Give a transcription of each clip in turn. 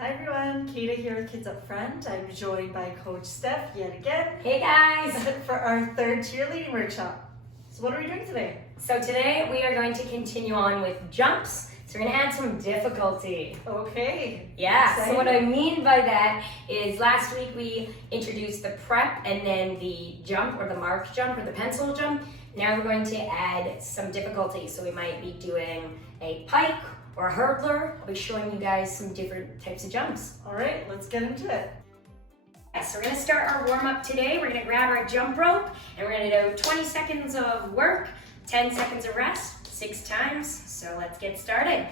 Hi everyone, Kata here with Kids Up Front. I'm joined by Coach Steph yet again. Hey guys! For our third cheerleading workshop. So what are we doing today? So today we are going to continue on with jumps. So we're going to add some difficulty. Okay. Yeah, Exciting. so what I mean by that is last week we introduced the prep and then the jump or the mark jump or the pencil jump. Now we're going to add some difficulty. So we might be doing a pike or a hurdler. I'll be showing you guys some different types of jumps. All right, let's get into it. So we're going to start our warm-up today. We're going to grab our jump rope and we're going to do 20 seconds of work, 10 seconds of rest, 6 times. So let's get started.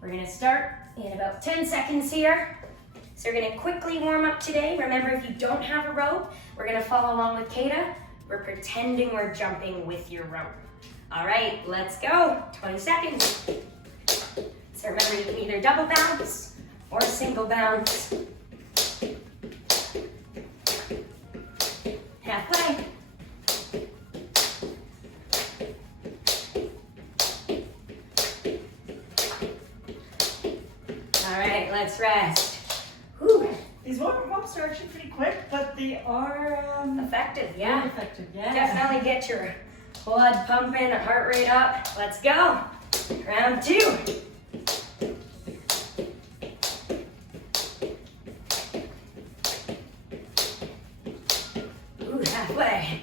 We're going to start in about 10 seconds here. So we're going to quickly warm up today. Remember, if you don't have a rope, we're going to follow along with Kata. We're pretending we're jumping with your rope. All right, let's go. 20 seconds. So remember, you can either double bounce or single bounce. Halfway. All right, let's rest. Whew. These warm-ups are actually pretty quick, but they are Effective, yeah. effective. Yeah. Definitely get your blood pumping, heart rate up. Let's go. Round 2. Ooh, halfway.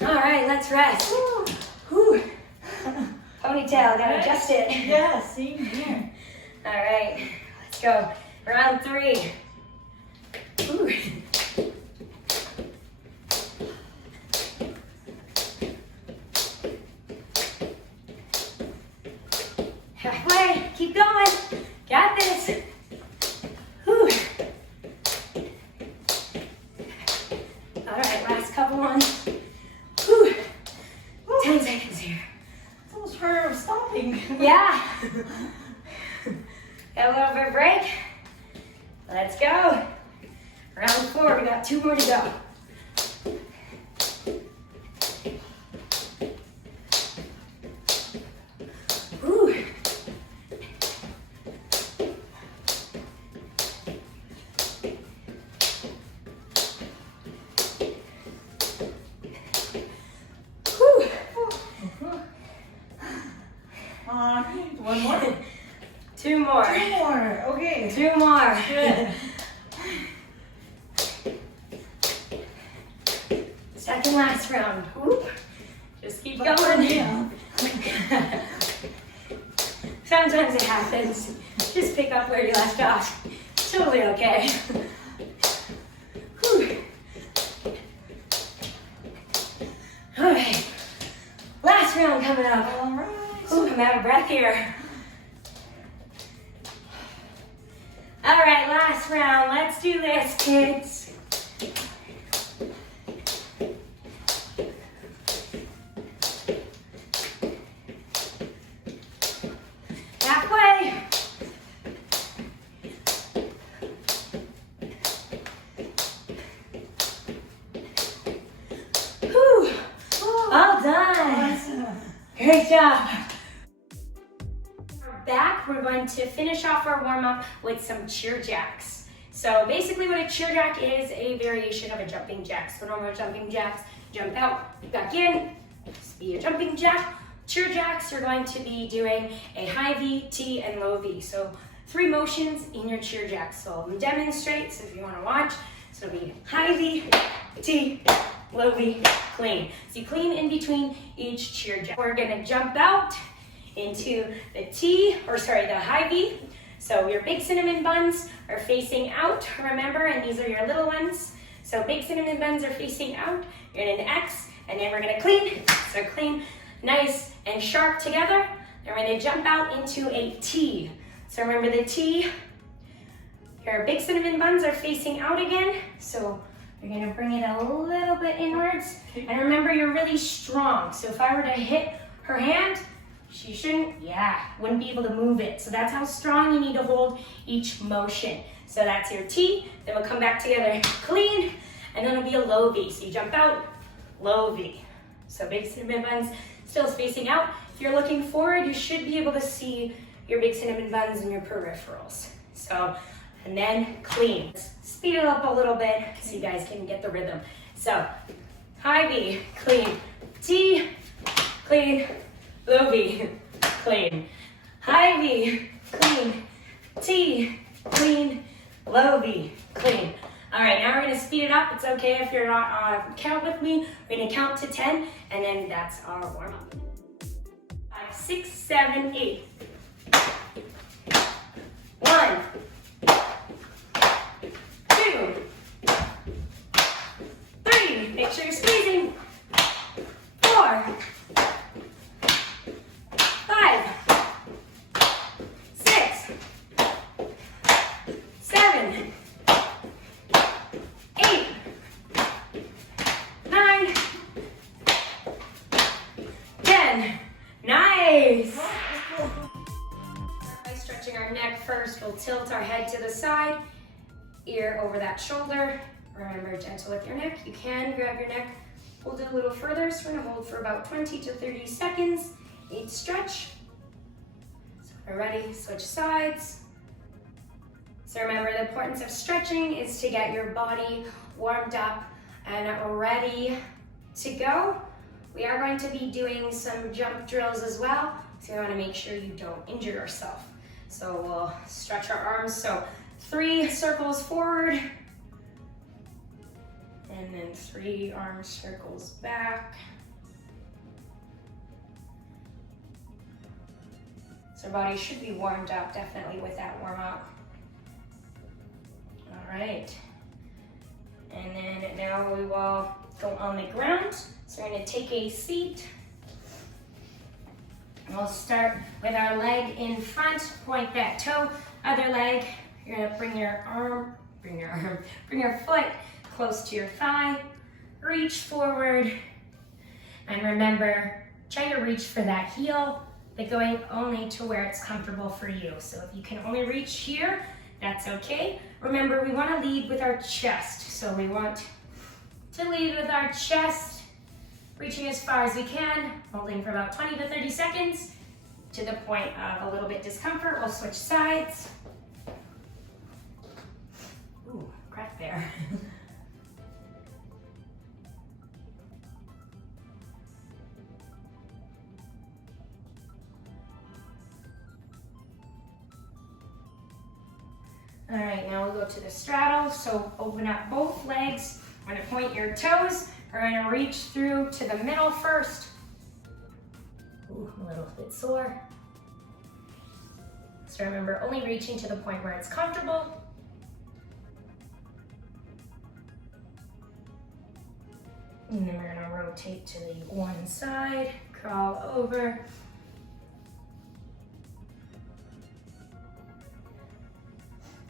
All right, let's rest. Whew. Ponytail, gotta adjust it. Yeah, same here. All right, let's go. Round 3. Ooh. Halfway, keep going. Got this. Whew. All right, last couple ones. Whew. 10 seconds here. It's almost harder of stopping. Yeah. Got a little bit of break. Let's go. Round 4, we got 2 more to go. Whew. Whew. One more. 2 more. 2 more. Okay. 2 more. Good. Second last round. Whoop. Just keep But going. yeah. Sometimes it happens. Just pick up where you left off. Totally okay. Whew. All right. Last round coming up. All right. Ooh, I'm out of breath here. All right, last round. Let's do this, kids. Halfway. Whew. All done. Awesome. Great job. Back, we're going to finish off our warm-up with some cheer jacks. So basically what a cheer jack is a variation of a jumping jack. So normal jumping jacks, jump out, back in, just be a jumping jack. Cheer jacks, you're going to be doing a high V, T, and low V. So 3 motions in your cheer jacks. So I'll demonstrate, so if you want to watch, so it'll be high V, T, low V, clean. So you clean in between each cheer jack. We're gonna jump out into the the high V. So your big cinnamon buns are facing out, remember, and these are your little ones. So big cinnamon buns are facing out, you're in an X, and then we're gonna clean. So clean, nice and sharp together. Then we're gonna jump out into a T. So remember the T, your big cinnamon buns are facing out again. So you're gonna bring it a little bit inwards. And remember, you're really strong. So if I were to hit her hand, she wouldn't be able to move it. So that's how strong you need to hold each motion. So that's your T, then we'll come back together clean, and then it'll be a low V. So you jump out, low V. So big cinnamon buns still spacing out. If you're looking forward, you should be able to see your big cinnamon buns and your peripherals. So, and then clean. Let's speed it up a little bit so you guys can get the rhythm. So, high V, clean. T, clean. Low V, clean. High V, clean. T, clean. Low V, clean. All right, now we're gonna speed it up. It's okay if you're not on count with me. We're gonna count to 10, and then that's our warm up. 5, 6, 7, 8. 1, 2, 3. Make sure you're squeezing. 4, 5, 6, 7, 8, 9, 10. Nice. By stretching our neck first, we'll tilt our head to the side, ear over that shoulder. Remember, gentle with your neck. You can grab your neck, hold it a little further. So we're gonna hold for about 20 to 30 seconds. Each stretch. So we're ready, switch sides. So remember, the importance of stretching is to get your body warmed up and ready to go. We are going to be doing some jump drills as well, so you want to make sure you don't injure yourself. So we'll stretch our arms. So 3 circles forward, and then 3 arm circles back. So our body should be warmed up, definitely with that warm up. All right. And then now we will go on the ground. So we're gonna take a seat. And we'll start with our leg in front, point that toe, other leg. You're gonna bring your foot close to your thigh, reach forward, and remember, try to reach for that heel, but going only to where it's comfortable for you. So if you can only reach here, that's okay. Remember, we wanna lead with our chest. So we want to lead with our chest, reaching as far as we can, holding for about 20 to 30 seconds. To the point of a little bit discomfort, we'll switch sides. Ooh, crack there. All right, now we'll go to the straddle. So open up both legs. We're gonna point your toes. We're gonna reach through to the middle first. Ooh, a little bit sore. So remember, only reaching to the point where it's comfortable. And then we're gonna rotate to the one side, crawl over.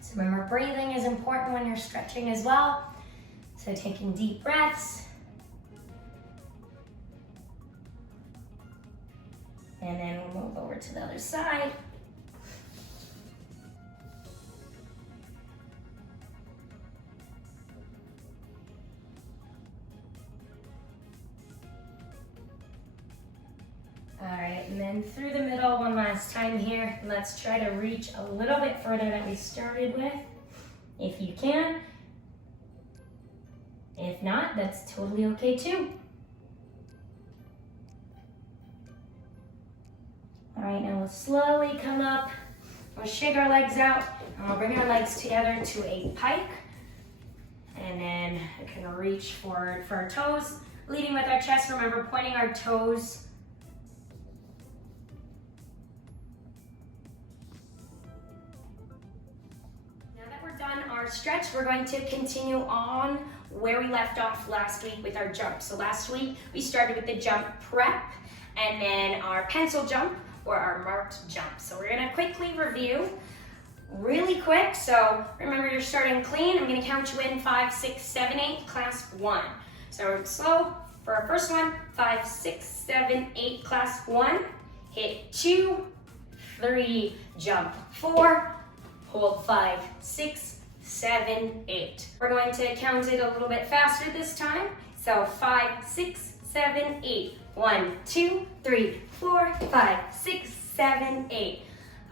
So remember, breathing is important when you're stretching as well. So taking deep breaths. And then we'll move over to the other side. All right, and then through the middle one last time here. Let's try to reach a little bit further than we started with, if you can. If not, that's totally okay too. All right, now we'll slowly come up. We'll shake our legs out, and we'll bring our legs together to a pike. And then we can reach forward for our toes, leading with our chest. Remember, pointing our toes. Now that we're done our stretch, we're going to continue on where we left off last week with our jump. So last week, we started with the jump prep, and then our pencil jump, or our marked jump. So we're gonna quickly review really quick. So remember, you're starting clean. I'm gonna count you in 5, 6, 7, 8, clasp 1. So slow for our first one, 5, 6, 7, 8, clasp 1. Hit 2, 3, jump 4, hold 5, 6, 7, 8. We're going to count it a little bit faster this time. So 5, 6, 7, 8. 1, 2, 3, 4, 5, 6, 7, 8.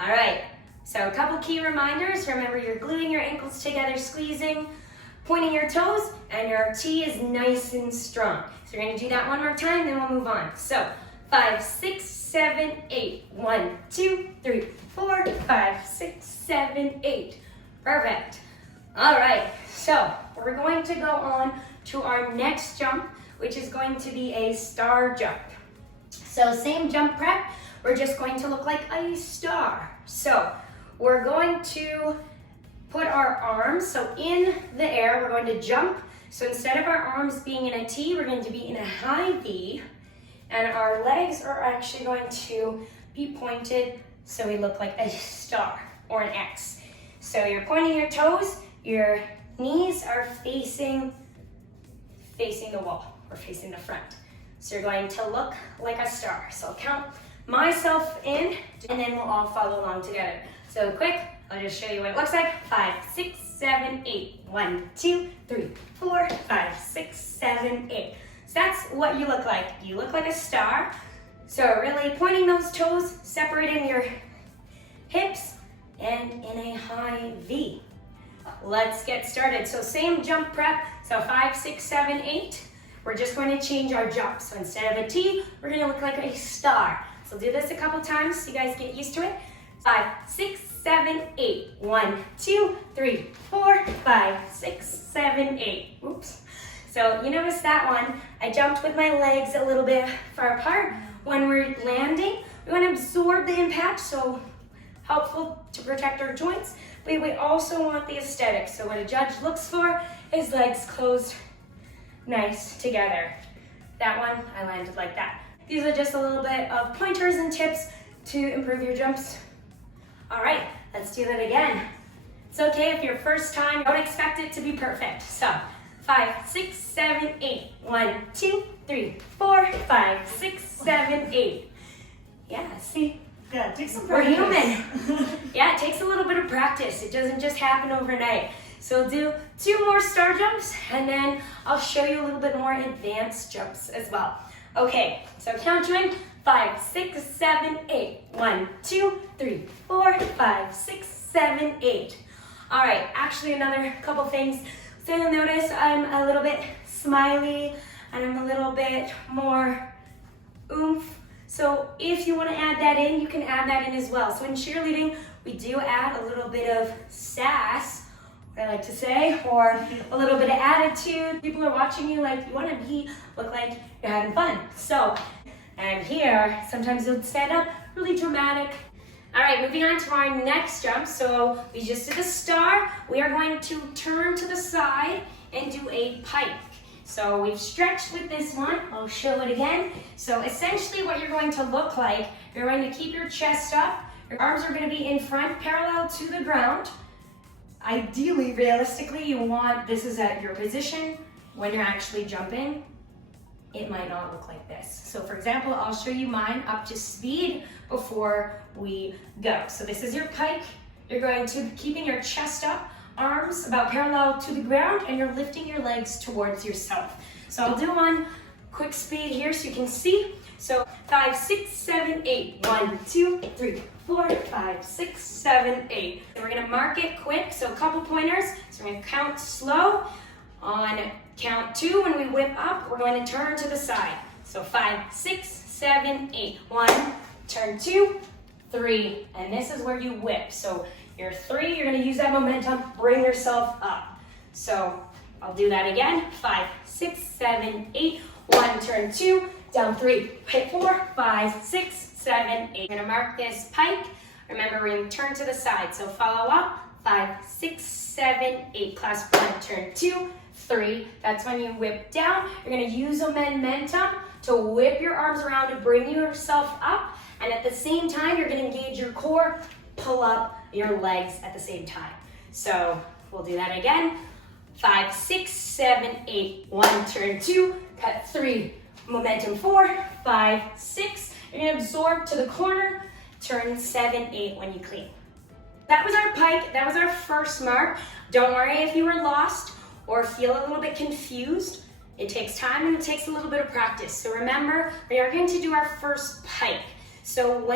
All right, so a couple key reminders. Remember, you're gluing your ankles together, squeezing, pointing your toes, and your T is nice and strong. So you're gonna do that one more time, then we'll move on. So 5, 6, 7, 8. 1, 2, 3, 4, 5, 6, 7, 8. Perfect. All right, so we're going to go on to our next jump, which is going to be a star jump. So same jump prep, we're just going to look like a star. So we're going to put our arms, so in the air, we're going to jump. So instead of our arms being in a T, we're going to be in a high V, and our legs are actually going to be pointed so we look like a star or an X. So you're pointing your toes, your knees are facing the wall or facing the front. So you're going to look like a star. So I'll count myself in, and then we'll all follow along together. So quick, I'll just show you what it looks like. 5, 6, 7, 8. 1, 2, 3, 4, 5, 6, 7, 8. So that's what you look like. You look like a star. So really pointing those toes, separating your hips, and in a high V. Let's get started. So same jump prep. So 5, 6, 7, 8. We're just going to change our jump. So instead of a T, we're going to look like a star. So do this a couple times so you guys get used to it. 5, 6, 7, 8. 1, 2, 3, 4, 5, 6, 7, 8. Oops. So you notice that one. I jumped with my legs a little bit far apart. When we're landing, we want to absorb the impact, so helpful to protect our joints. But we also want the aesthetics. So what a judge looks for is legs closed, nice together. That one, I landed like that. These are just a little bit of pointers and tips to improve your jumps. All right, let's do that again. It's okay if your first time, don't expect it to be perfect. So 5, 6, 7, 8. 1, 2, 3, 4, 5, 6, 7, 8. Yeah, see? Yeah, take some We're practice. human. Yeah, it takes a little bit of practice. It doesn't just happen overnight. So we'll do 2 more star jumps, and then I'll show you a little bit more advanced jumps as well. Okay, so count you in. 5, 6, 7, 8. 1, 2, 3, 4, 5, 6, 7, 8. All right, actually another couple things. So you'll notice I'm a little bit smiley, and I'm a little bit more oomph. So if you want to add that in, you can add that in as well. So in cheerleading, we do add a little bit of sass, what I like to say, or a little bit of attitude. People are watching you like you want to look like you're having fun. So, and here, sometimes you'll stand up, really dramatic. All right, moving on to our next jump. So we just did a star. We are going to turn to the side and do a pike. So we've stretched with this one. I'll show it again. So essentially what you're going to look like, you're going to keep your chest up. Your arms are going to be in front, parallel to the ground. Ideally, realistically, you want, this is at your position. When you're actually jumping, it might not look like this. So for example, I'll show you mine up to speed before we go. So this is your pike. You're going to keeping your chest up, arms about parallel to the ground, and you're lifting your legs towards yourself. So I'll do one quick speed here so you can see. So 5, 6, 7, 8. 1, 2, 3, 4, 5, 6, 7, 8. And we're gonna mark it quick, so a couple pointers. So we're gonna count slow. On count 2, when we whip up, we're going to turn to the side. So 5, 6, 7, 8. 1, turn 2, 3. And this is where you whip. So your 3, you're gonna use that momentum, bring yourself up. So I'll do that again. 5, 6, 7, 8. 1, turn 2, down 3, hit 4, 5, 6, 7, 8. We're gonna mark this pike. Remember, we're gonna turn to the side. So follow up. 5, 6, 7, 8. Clasp 1, turn 2, 3. That's when you whip down. You're gonna use a momentum to whip your arms around to bring yourself up. And at the same time, you're gonna engage your core, pull up your legs at the same time. So we'll do that again. 5, 6, 7, 8. 1, turn 2, cut 3. Momentum 4, 5, 6. You're gonna absorb to the corner, turn 7, 8 when you clean. That was our pike, that was our first mark. Don't worry if you were lost or feel a little bit confused. It takes time and it takes a little bit of practice. So remember, we are going to do our first pike. So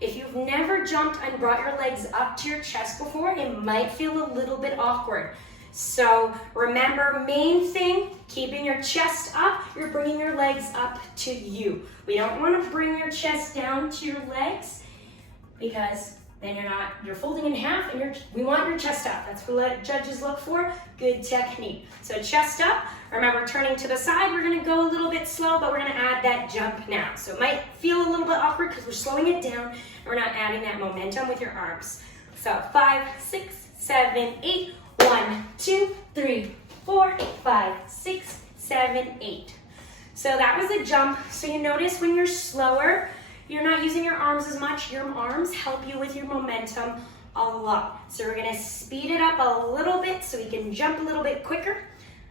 if you've never jumped and brought your legs up to your chest before, it might feel a little bit awkward. So remember, main thing, keeping your chest up, you're bringing your legs up to you. We don't want to bring your chest down to your legs because then you're folding in half and we want your chest up. That's what judges look for, good technique. So chest up, remember turning to the side, we're gonna go a little bit slow, but we're gonna add that jump now. So it might feel a little bit awkward because we're slowing it down and we're not adding that momentum with your arms. So 5, 6, 7, 8, 1, 2, 3, 4, 5, 6, 7, 8. So that was a jump. So you notice when you're slower, you're not using your arms as much. Your arms help you with your momentum a lot. So we're gonna speed it up a little bit so we can jump a little bit quicker,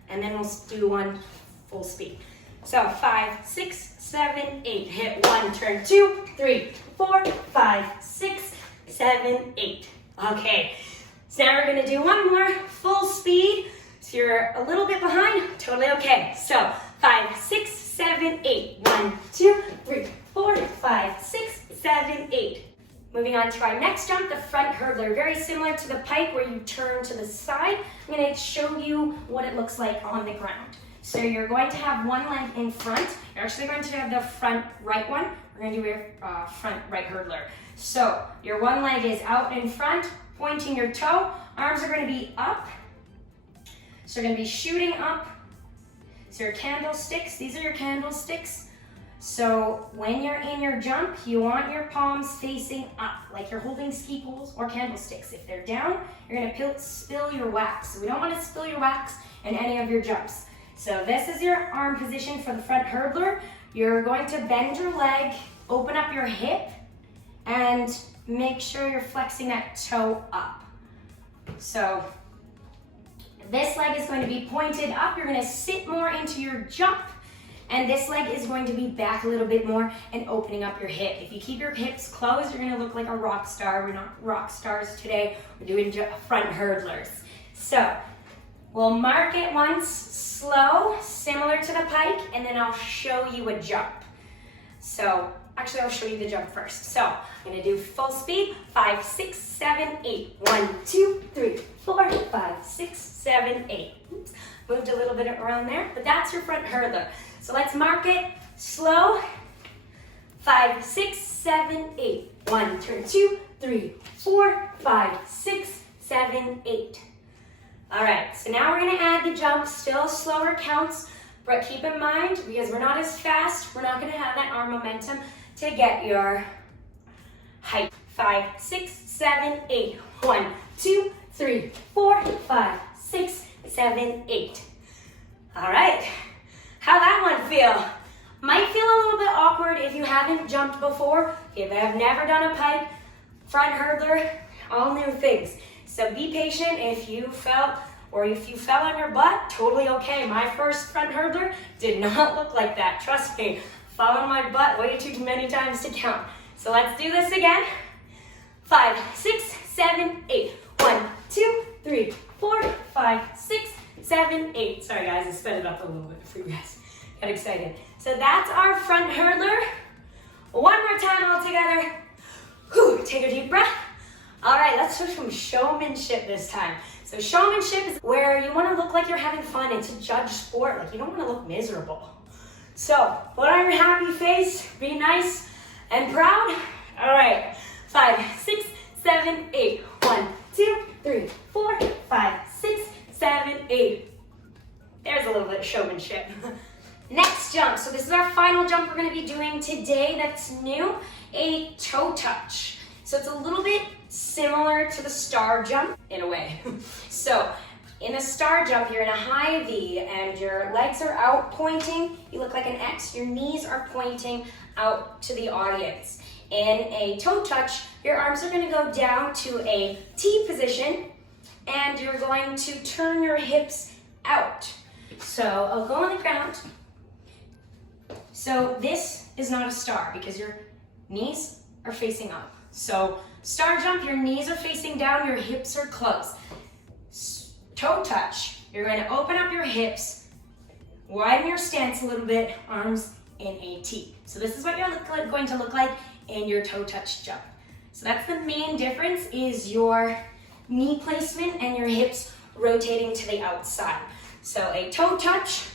and then we'll do one full speed. So 5, 6, 7, 8. Hit 1, turn 2, 3, 4, 5, 6, 7, 8. Okay, so now we're gonna do one more full speed. So you're a little bit behind, totally okay. So 5, 6, 7, 8. 1, 2, 3, 4, 5, 6, 7, 8. Moving on to our next jump, the front hurdler. Very similar to the pike where you turn to the side. I'm going to show you what it looks like on the ground. So you're going to have one leg in front. You're actually going to have the front right one. We're going to do your front right hurdler. So your one leg is out in front, pointing your toe. Arms are going to be up. So you're going to be shooting up. So your candlesticks, these are your candlesticks. So when you're in your jump, you want your palms facing up, like you're holding ski poles or candlesticks. If they're down, you're gonna spill your wax. So we don't wanna spill your wax in any of your jumps. So this is your arm position for the front hurdler. You're going to bend your leg, open up your hip, and make sure you're flexing that toe up. So this leg is going to be pointed up. You're gonna sit more into your jump. And this leg is going to be back a little bit more and opening up your hip. If you keep your hips closed, you're gonna look like a rock star. We're not rock stars today. We're doing front hurdlers. So we'll mark it once slow, similar to the pike, and then I'll show you a jump. So actually, I'll show you the jump first. So I'm gonna do full speed, 5, 6, 7, 8. 1, 2, 3, 4, 5, 6, 7, 8. Oops. Moved a little bit around there, but that's your front hurdler. So let's mark it slow. 5, 6, 7, 8. 1, turn 2, 3, 4, 5, 6, 7, 8. All right, so now we're gonna add the jump, still slower counts, but keep in mind, because we're not as fast, we're not gonna have that arm momentum to get your height. 5, 6, 7, 8. 1, 2, 3, 4, 5, 6, 7, 8. All right. How'd that one feel? Might feel a little bit awkward if you haven't jumped before, if you have never done a pike, front hurdler, all new things. So be patient if you fell on your butt, totally okay. My first front hurdler did not look like that. Trust me, fell on my butt way too many times to count. So let's do this again. 5, 6, 7, 8. 1, 2, 3, 4, 5, 6, 7, 8. Sorry guys, I sped it up a little bit for you guys. Got excited. So that's our front hurdler. One more time all together. Whew, take a deep breath. All right, let's switch from showmanship this time. So showmanship is where you want to look like you're having fun. It's a judge sport. Like you don't want to look miserable. So put on your happy face, be nice and proud. All right, 5, 6, 7, 8. 1, 2, 3, 4, 5, 6, 7, 8. There's a little bit of showmanship. Next jump. So this is our final jump we're going to be doing today that's new, a toe touch. So it's a little bit similar to the star jump in a way. So in a star jump, you're in a high V and your legs are out pointing. You look like an X. Your knees are pointing out to the audience. In a toe touch, your arms are going to go down to a T position and you're going to turn your hips out. So I'll go on the ground. So this is not a star because your knees are facing up. So star jump, your knees are facing down, your hips are closed. Toe touch, you're going to open up your hips, widen your stance a little bit, arms in a T. So this is what you're going to look like in your toe touch jump. So that's the main difference, is your knee placement and your hips rotating to the outside. So a toe touch,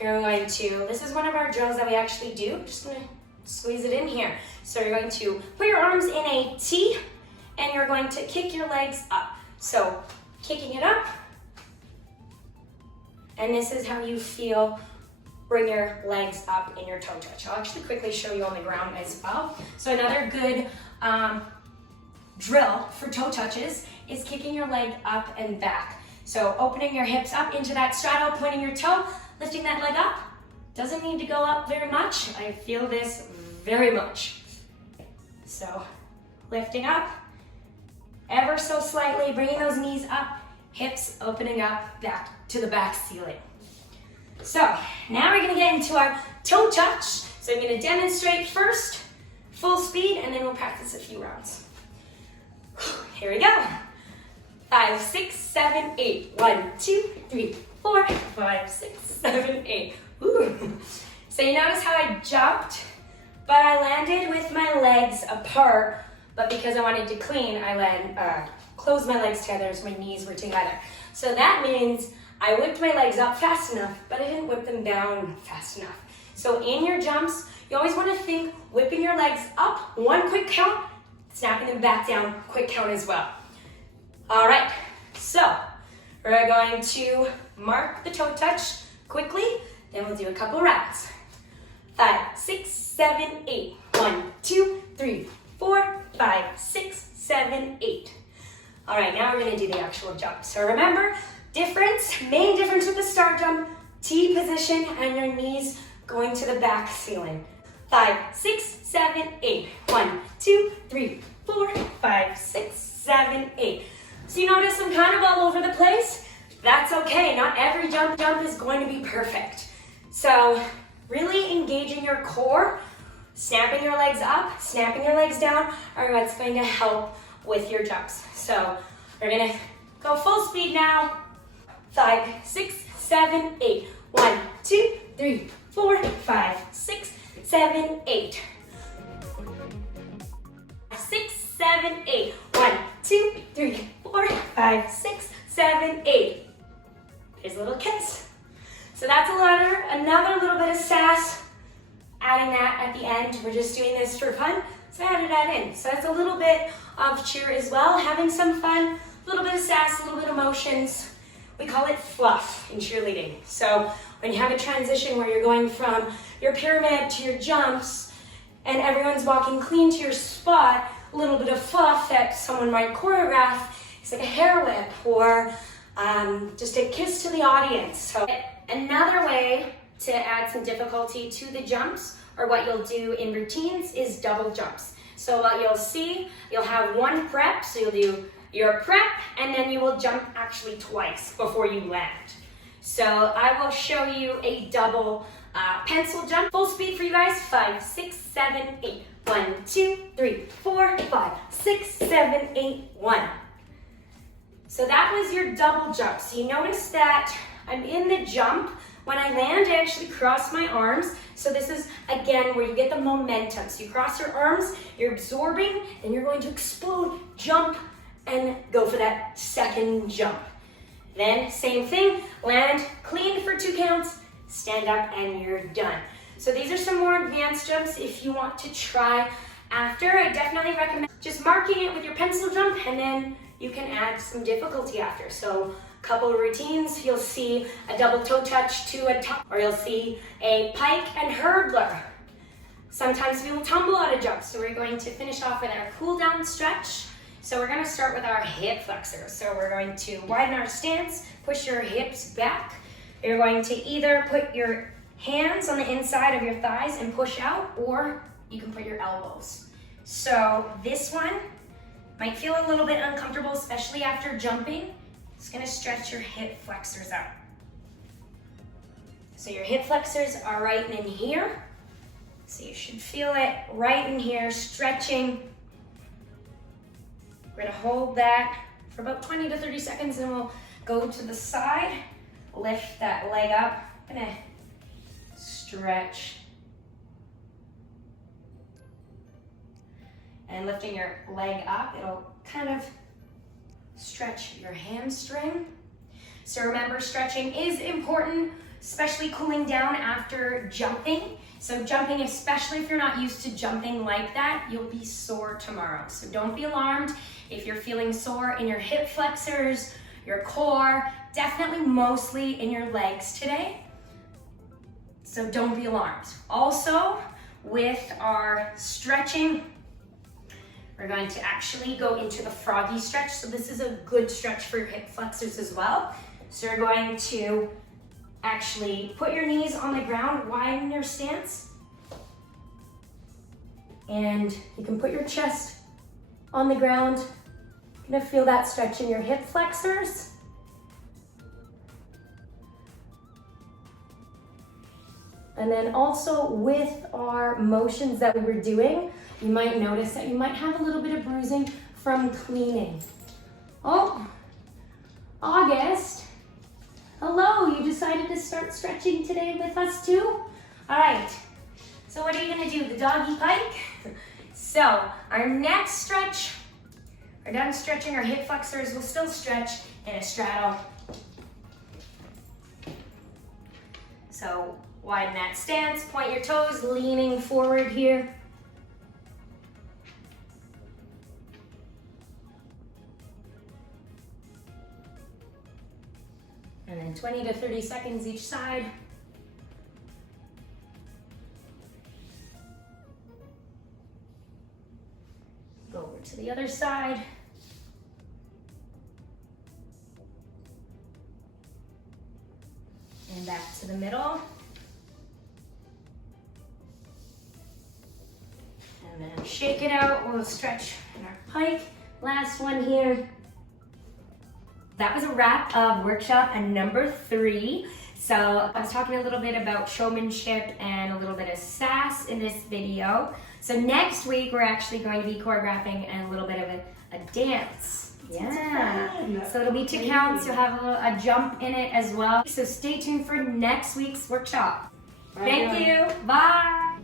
you're going to, this is one of our drills that we actually do. Just gonna squeeze it in here. So you're going to put your arms in a T and you're going to kick your legs up. So kicking it up, and this is how you feel. Bring your legs up in your toe touch. I'll actually quickly show you on the ground as well. So another good drill for toe touches is kicking your leg up and back. So opening your hips up into that straddle, pointing your toe, lifting that leg up. Doesn't need to go up very much. I feel this very much. So lifting up, ever so slightly, bringing those knees up, hips opening up back to the back ceiling. So now we're gonna get into our toe touch. So I'm gonna demonstrate first, full speed, and then we'll practice a few rounds. Here we go. 5, 6, 7, 8. 1, 2, 3, 4, 5, 6, 7, 8. Ooh. So you notice how I jumped, but I landed with my legs apart, but because I wanted to clean, I closed my legs together so my knees were together. So that means I whipped my legs up fast enough, but I didn't whip them down fast enough. So in your jumps, you always want to think whipping your legs up, one quick count, snapping them back down, quick count as well. All right, so we're going to mark the toe touch quickly, then we'll do a couple rounds. 5, 6, 7, 8. 1, 2, 3, 4, 5, 6, 7, 8. All right, now we're gonna do the actual jump. So remember, main difference with the start jump, T position and your knees going to the back ceiling. 5, 6, 7, 8. 1, 2, 3, 4, 5, 6, 7, 8. So you notice I'm kind of all over the place? That's okay, not every jump is going to be perfect. So really engaging your core, snapping your legs up, snapping your legs down are what's going to help with your jumps. So we're gonna go full speed now. 5, 6, 7, 8. 1, 2, 3, 4, 5, 6, 7, 8. 6, 7, 8. 1, 2, 3, 4, 5, 6, 7, 8. There's a little kiss. So that's another little bit of sass. Adding that at the end. We're just doing this for fun, so I added that in. So that's a little bit of cheer as well, having some fun, a little bit of sass, a little bit of emotions. We call it fluff in cheerleading. So when you have a transition where you're going from your pyramid to your jumps and everyone's walking clean to your spot, a little bit of fluff that someone might choreograph is like a hair whip or just a kiss to the audience. So another way to add some difficulty to the jumps, or what you'll do in routines, is double jumps. So what you'll see, you'll have one prep, so you'll do your prep, and then you will jump actually twice before you land. So I will show you a double pencil jump. Full speed for you guys. 5, 6, 7, 8. 1, 2, 3, 4, 5, 6, 7, 8, 1. So that was your double jump. So you notice that I'm in the jump. When I land, I actually cross my arms. So this is, again, where you get the momentum. So you cross your arms, you're absorbing, and you're going to explode, jump, and go for that second jump. Then, same thing, land clean for 2 counts, stand up, and you're done. So these are some more advanced jumps if you want to try after. I definitely recommend just marking it with your pencil jump, and then you can add some difficulty after. So couple of routines, you'll see a double toe touch to a top, or you'll see a pike and hurdler. Sometimes we will tumble out of jumps, so we're going to finish off with our cool down stretch. So we're going to start with our hip flexors. So we're going to widen our stance, push your hips back. You're going to either put your hands on the inside of your thighs and push out, or you can put your elbows. So this one might feel a little bit uncomfortable, especially after jumping. It's gonna stretch your hip flexors out. So your hip flexors are right in here. So you should feel it right in here, stretching. We're gonna hold that for about 20 to 30 seconds, and we'll go to the side, lift that leg up. I'm gonna stretch. And lifting your leg up, it'll kind of stretch your hamstring. So remember, stretching is important, especially cooling down after jumping. So jumping, especially if you're not used to jumping like that, you'll be sore tomorrow. So don't be alarmed if you're feeling sore in your hip flexors, your core, definitely mostly in your legs today. So don't be alarmed. Also, with our stretching, we're going to actually go into the froggy stretch. So this is a good stretch for your hip flexors as well. So you're going to actually put your knees on the ground, widen your stance. And you can put your chest on the ground. You're gonna feel that stretch in your hip flexors. And then also with our motions that we were doing, you might notice that you might have a little bit of bruising from cleaning. Oh, August. Hello, you decided to start stretching today with us too? All right, so what are you gonna do, the doggy pike? So our next stretch, we're done stretching our hip flexors, we'll still stretch in a straddle. So widen that stance, point your toes, leaning forward here. And then 20 to 30 seconds each side. Go over to the other side. And back to the middle. And then shake it out. We'll stretch in our pike. Last one here. That was a wrap of workshop and number 3. So I was talking a little bit about showmanship and a little bit of sass in this video. So next week we're actually going to be choreographing and a little bit of a dance. Yeah. So it'll be 2 counts. You'll have a jump in it as well. So stay tuned for next week's workshop. Thank you. Bye.